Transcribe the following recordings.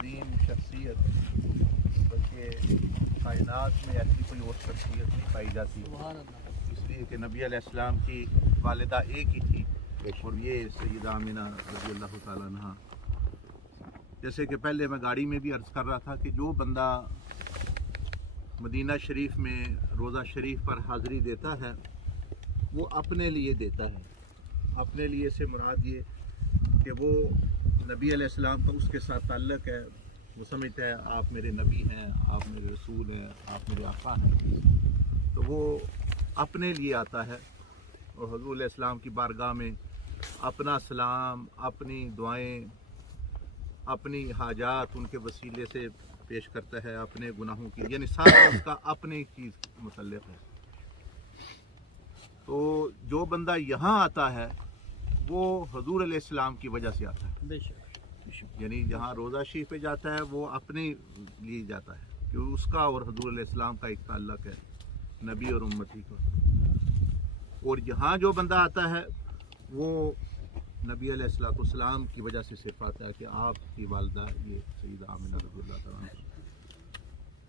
عظیم شخصیت، بلکہ کائنات میں ایسی کوئی اور شخصیت نہیں پائی جاتی، اس لیے کہ نبی علیہ السلام کی والدہ ایک ہی تھی اور یہ سیدہ آمنہ رضی اللہ تعالیٰ عنہا۔ جیسے کہ پہلے میں گاڑی میں بھی عرض کر رہا تھا کہ جو بندہ مدینہ شریف میں روضہ شریف پر حاضری دیتا ہے وہ اپنے لیے دیتا ہے۔ اپنے لیے سے مراد یہ کہ وہ نبی علیہ السلام کا اس کے ساتھ تعلق ہے، وہ سمجھتا ہے آپ میرے نبی ہیں، آپ میرے رسول ہیں، آپ میرے آقا ہیں، تو وہ اپنے لیے آتا ہے اور حضور علیہ السلام کی بارگاہ میں اپنا سلام، اپنی دعائیں، اپنی حاجات ان کے وسیلے سے پیش کرتا ہے، اپنے گناہوں کی، یعنی سارا اس کا اپنی چیز متعلق ہے۔ تو جو بندہ یہاں آتا ہے وہ حضور علیہ السلام کی وجہ سے آتا ہے، یعنی جہاں روضہ شریف پہ جاتا ہے وہ اپنے لیے جاتا ہے کہ اس کا اور حضور علیہ السلام کا ایک تعلق ہے، نبی اور امتی کا۔ اور یہاں جو بندہ آتا ہے وہ نبی علیہ السلام کی وجہ سے صرف آتا ہے کہ آپ کی والدہ یہ سیدہ آمنہ رضی اللہ تعالیٰ عنہ۔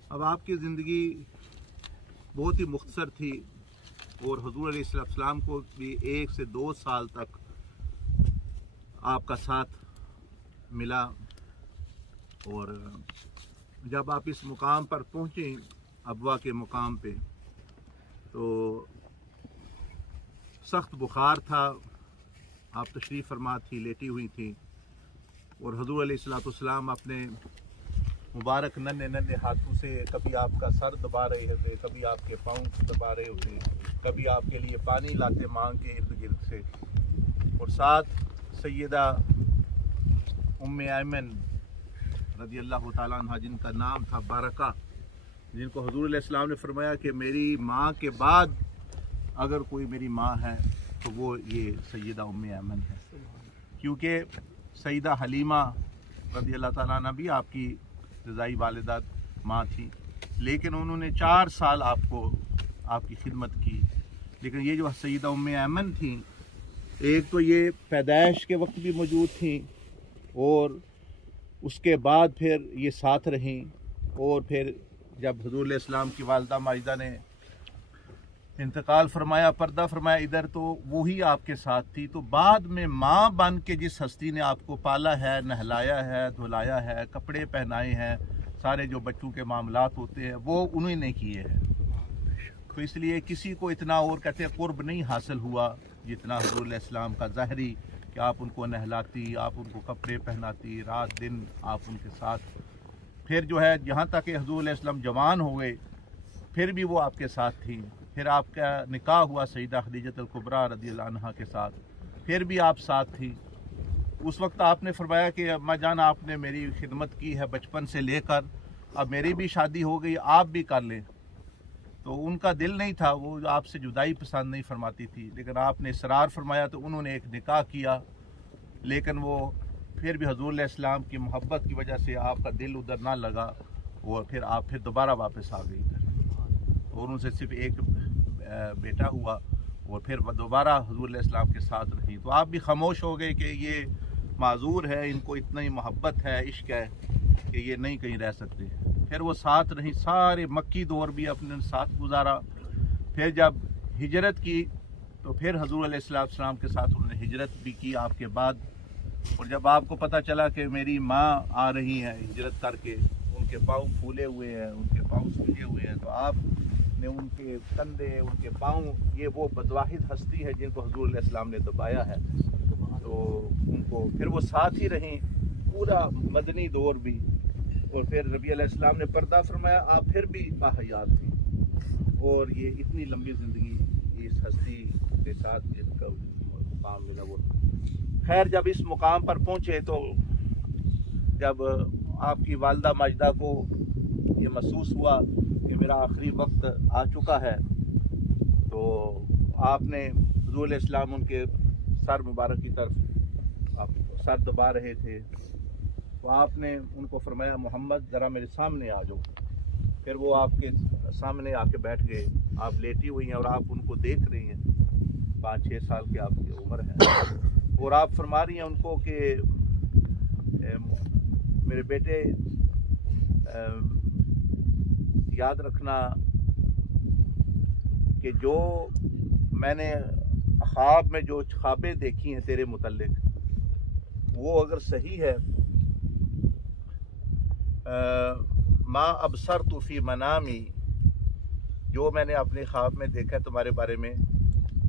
اب آپ کی زندگی بہت ہی مختصر تھی اور حضور علیہ السلام کو بھی 1 سے 2 سال تک آپ کا ساتھ ملا، اور جب آپ اس مقام پر پہنچیں ابوا کے مقام پہ تو سخت بخار تھا، آپ تشریف فرما تھی، لیٹی ہوئی تھی، اور حضور علیہ السلام اپنے مبارک ننھے ہاتھوں سے کبھی آپ کا سر دبا رہے ہوتے، کبھی آپ کے پاؤں دبا رہے ہوتے، کبھی آپ کے لیے پانی لاتے مانگ کے ارد گرد سے، اور ساتھ سیدہ ام ایمن رضی اللہ تعالیٰ عنہ جن کا نام تھا بارکہ، جن کو حضور علیہ السلام نے فرمایا کہ میری ماں کے بعد اگر کوئی میری ماں ہے تو وہ یہ سیدہ ام ایمن ہے، کیونکہ سیدہ حلیمہ رضی اللہ تعالیٰ عنہ بھی آپ کی رضائی والدہ ماں تھی، لیکن انہوں نے 4 سال آپ کی خدمت کی۔ لیکن یہ جو سیدہ ام ایمن تھیں، ایک تو یہ پیدائش کے وقت بھی موجود تھیں اور اس کے بعد پھر یہ ساتھ رہیں، اور پھر جب حضور علیہ السلام کی والدہ ماجدہ نے انتقال فرمایا، پردہ فرمایا ادھر، تو وہی آپ کے ساتھ تھی۔ تو بعد میں ماں بن کے جس ہستی نے آپ کو پالا ہے، نہلایا ہے، دھلایا ہے، کپڑے پہنائے ہیں، سارے جو بچوں کے معاملات ہوتے ہیں وہ انہیں نے کیے ہیں، تو اس لیے کسی کو اتنا اور کہتے ہیں قرب نہیں حاصل ہوا جتنا حضور علیہ السلام کا ظاہری، کہ آپ ان کو نہلاتی، آپ ان کو کپڑے پہناتی، رات دن آپ ان کے ساتھ۔ پھر جو ہے یہاں تک کہ حضور علیہ السلام جوان ہوئے پھر بھی وہ آپ کے ساتھ تھیں۔ پھر آپ کا نکاح ہوا سیدہ خدیجہ الکبریٰ رضی اللہ عنہا کے ساتھ، پھر بھی آپ ساتھ تھی۔ اس وقت آپ نے فرمایا کہ اماں جان آپ نے میری خدمت کی ہے بچپن سے لے کر، اب میری بھی شادی ہو گئی، آپ بھی کر لیں۔ تو ان کا دل نہیں تھا، وہ آپ سے جدائی پسند نہیں فرماتی تھی، لیکن آپ نے اصرار فرمایا تو انہوں نے ایک نکاح کیا، لیکن وہ پھر بھی حضور علیہ السلام کی محبت کی وجہ سے آپ کا دل ادھر نہ لگا، اور پھر آپ دوبارہ واپس آ گئی ادھر، اور ان سے صرف ایک بیٹا ہوا، اور پھر دوبارہ حضور علیہ السلام کے ساتھ رہی۔ تو آپ بھی خاموش ہو گئے کہ یہ معذور ہے، ان کو اتنا ہی محبت ہے، عشق ہے کہ یہ نہیں کہیں رہ سکتے۔ پھر وہ ساتھ رہیں، سارے مکی دور بھی اپنے ساتھ گزارا۔ پھر جب ہجرت کی تو پھر حضور علیہ السلام کے ساتھ انہوں نے ہجرت بھی کی آپ کے بعد، اور جب آپ کو پتہ چلا کہ میری ماں آ رہی ہیں ہجرت کر کے، ان کے پاؤں پھولے ہوئے ہیں، ان کے پاؤں سوجے ہوئے ہیں، تو آپ نے ان کے کندھے، ان کے پاؤں، یہ وہ بدواحد ہستی ہے جن کو حضور علیہ السلام نے دبایا ہے، تو ان کو پھر وہ ساتھ ہی رہیں پورا مدنی دور بھی، اور پھر نبی علیہ السلام نے پردہ فرمایا، آپ پھر بھی باحیات تھیں، اور یہ اتنی لمبی زندگی اس ہستی کے ساتھ جن کا مقام ملا وہ۔ خیر جب اس مقام پر پہنچے تو جب آپ کی والدہ ماجدہ کو یہ محسوس ہوا کہ میرا آخری وقت آ چکا ہے، تو آپ نے حضور علیہ السلام ان کے سر مبارک کی طرف آپ سر دبا رہے تھے، تو آپ نے ان کو فرمایا محمد ذرا میرے سامنے آ جاؤ۔ پھر وہ آپ کے سامنے آ کے بیٹھ گئے، آپ لیٹی ہوئی ہیں اور آپ ان کو دیکھ رہی ہیں، 5-6 سال کی آپ کی عمر ہے، اور آپ فرما رہی ہیں ان کو کہ میرے بیٹے یاد رکھنا کہ جو میں نے خواب میں جو خوابیں دیکھی ہیں تیرے متعلق وہ اگر صحیح ہے، ما ابصرت فی منامی، جو میں نے اپنے خواب میں دیکھا تمہارے بارے میں،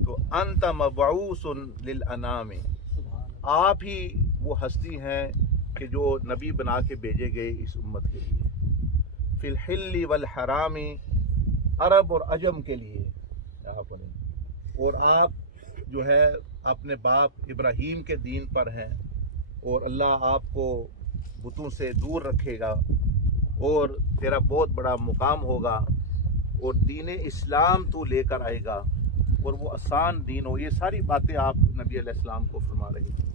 تو انت مبعوث للانام، آپ ہی وہ ہستی ہیں کہ جو نبی بنا کے بھیجے گئے اس امت کے لیے، فی الحل والحرام، عرب اور عجم کے لیے یہاں پر، اور آپ جو ہے اپنے باپ ابراہیم کے دین پر ہیں، اور اللہ آپ کو بتوں سے دور رکھے گا اور تیرا بہت بڑا مقام ہوگا، اور دین اسلام تو لے کر آئے گا اور وہ آسان دین ہو۔ یہ ساری باتیں آپ نبی علیہ السلام کو فرما رہے ہیں۔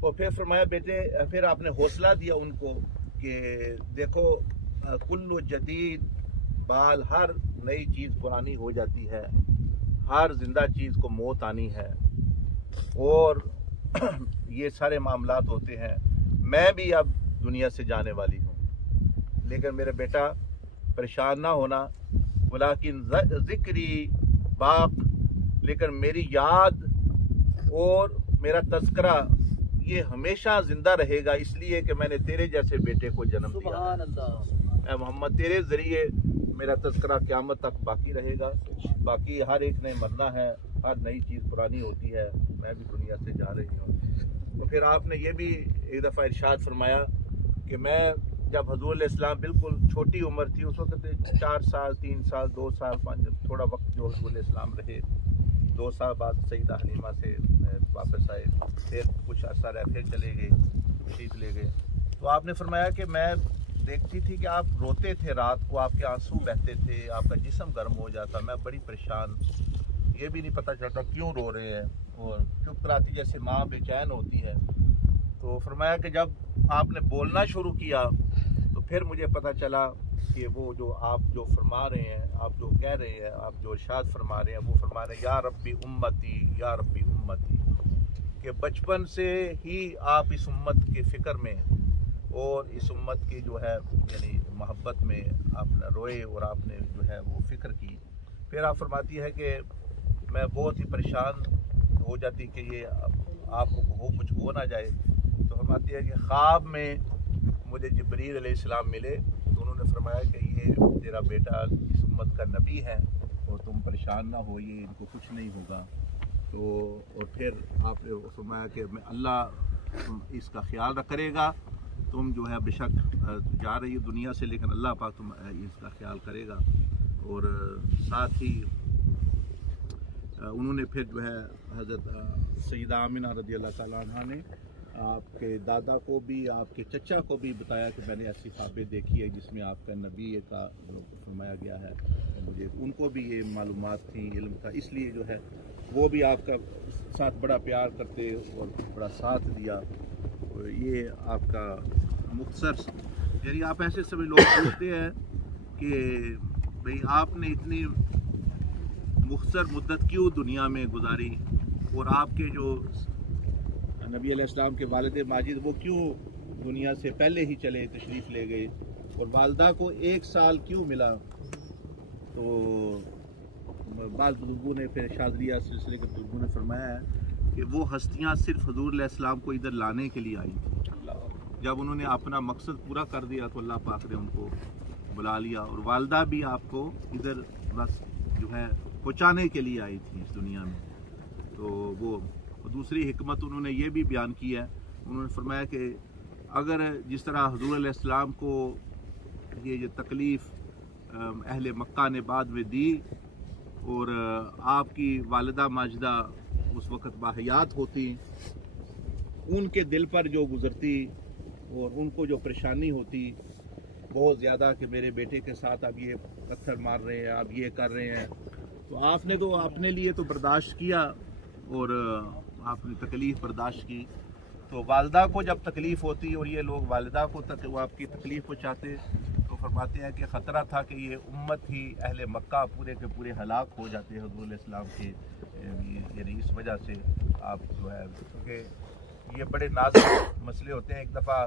اور پھر فرمایا بیٹے، پھر آپ نے حوصلہ دیا ان کو کہ دیکھو کل جدید بال، ہر نئی چیز پرانی ہو جاتی ہے، ہر زندہ چیز کو موت آنی ہے، اور یہ سارے معاملات ہوتے ہیں۔ میں بھی اب دنیا سے جانے والی ہوں، لیکن میرا بیٹا پریشان نہ ہونا، ولیکن ذکری باق، لیکن میری یاد اور میرا تذکرہ یہ ہمیشہ زندہ رہے گا، اس لیے کہ میں نے تیرے جیسے بیٹے کو جنم دیا۔ سبحان اللہ۔ اے محمد، تیرے ذریعے میرا تذکرہ قیامت تک باقی رہے گا۔ باقی ہر ایک نے مرنا ہے، ہر نئی چیز پرانی ہوتی ہے، میں بھی دنیا سے جا رہی ہوں۔ تو پھر آپ نے یہ بھی ایک دفعہ ارشاد فرمایا کہ میں جب حضور علیہ السلام بالکل چھوٹی عمر تھی، اس وقت 4 سال 3 سال 2 سال 5، تھوڑا وقت جو حضور علیہ السلام رہے، 2 سال بعد سیدہ حلیمہ سے واپس آئے، پھر کچھ عرصہ رہ پھر چلے گئے، تشریف لے گئے۔ تو آپ نے فرمایا کہ میں دیکھتی تھی کہ آپ روتے تھے، رات کو آپ کے آنسو بہتے تھے، آپ کا جسم گرم ہو جاتا، میں بڑی پریشان، یہ بھی نہیں پتہ چلتا کیوں رو رہے ہیں، اور چپ کراتی جیسے ماں بے چین ہوتی ہے۔ تو فرمایا کہ جب آپ نے بولنا شروع کیا تو پھر مجھے پتہ چلا کہ وہ جو آپ جو فرما رہے ہیں، آپ جو کہہ رہے ہیں، آپ جو ارشاد فرما رہے ہیں، وہ فرما رہے ہیں یا ربی امتی یا ربی امتی، کہ بچپن سے ہی آپ اس امت کی فکر میں اور اس امت کی جو ہے یعنی محبت میں آپ نے روئے، اور آپ نے جو ہے وہ فکر کی۔ پھر آپ فرماتی ہے کہ میں بہت ہی پریشان ہو جاتی کہ یہ آپ کو کچھ ہو نہ جائے، تو فرماتی ہے کہ خواب میں مجھے جبریل علیہ السلام ملے، تو انہوں نے فرمایا کہ یہ تیرا بیٹا اس امت کا نبی ہے اور تم پریشان نہ ہو، یہ ان کو کچھ نہیں ہوگا۔ تو اور پھر آپ نے فرمایا کہ میں اللہ اس کا خیال کرے گا، تم جو ہے بے شک جا رہی ہو دنیا سے، لیکن اللہ پاک تم اس کا خیال کرے گا۔ اور ساتھ ہی انہوں نے پھر جو ہے حضرت سیدہ آمنہ رضی اللہ تعالیٰ عنہ نے آپ کے دادا کو بھی، آپ کے چچا کو بھی بتایا کہ میں نے ایسی خوابیں دیکھی ہے جس میں آپ کا نبی کا فرمایا گیا ہے، مجھے ان کو بھی یہ معلومات تھیں، علم تھا، اس لیے جو ہے وہ بھی آپ کا ساتھ بڑا پیار کرتے اور بڑا ساتھ دیا۔ اور یہ آپ کا مختصر، یعنی آپ ایسے سبھی لوگ پوچھتے ہیں کہ بھئی آپ نے اتنی مختصر مدت کیوں دنیا میں گزاری، اور آپ کے جو نبی علیہ السلام کے والد ماجد وہ کیوں دنیا سے پہلے ہی چلے، تشریف لے گئے، اور والدہ کو 1 سال کیوں ملا؟ تو بعض بزرگوں نے، پھر شاذلیہ سلسلے کے بزرگوں نے فرمایا ہے کہ وہ ہستیاں صرف حضور علیہ السلام کو ادھر لانے کے لیے آئی تھیں، جب انہوں نے اپنا مقصد پورا کر دیا تو اللہ پاک نے ان کو بلا لیا، اور والدہ بھی آپ کو ادھر بس جو ہے پہنچانے کے لیے آئی تھی اس دنیا میں۔ تو وہ دوسری حکمت انہوں نے یہ بھی بیان کی ہے، انہوں نے فرمایا کہ اگر جس طرح حضور علیہ السلام کو یہ تکلیف اہل مکہ نے بعد میں دی، اور آپ کی والدہ ماجدہ اس وقت باحیات ہوتی، ان کے دل پر جو گزرتی اور ان کو جو پریشانی ہوتی بہت زیادہ کہ میرے بیٹے کے ساتھ اب یہ پتھر مار رہے ہیں، اب یہ کر رہے ہیں، تو آپ نے تو اپنے لیے تو برداشت کیا اور آپ نے تکلیف برداشت کی، تو والدہ کو جب تکلیف ہوتی اور یہ لوگ والدہ کو وہ آپ کی تکلیف پہنچاتے، تو فرماتے ہیں کہ خطرہ تھا کہ یہ امت ہی اہل مکہ پورے کے پورے ہلاک ہو جاتے حضور علیہ السلام کے، یعنی اس وجہ سے آپ جو ہے، کیونکہ یہ بڑے نازک مسئلے ہوتے ہیں۔ ایک دفعہ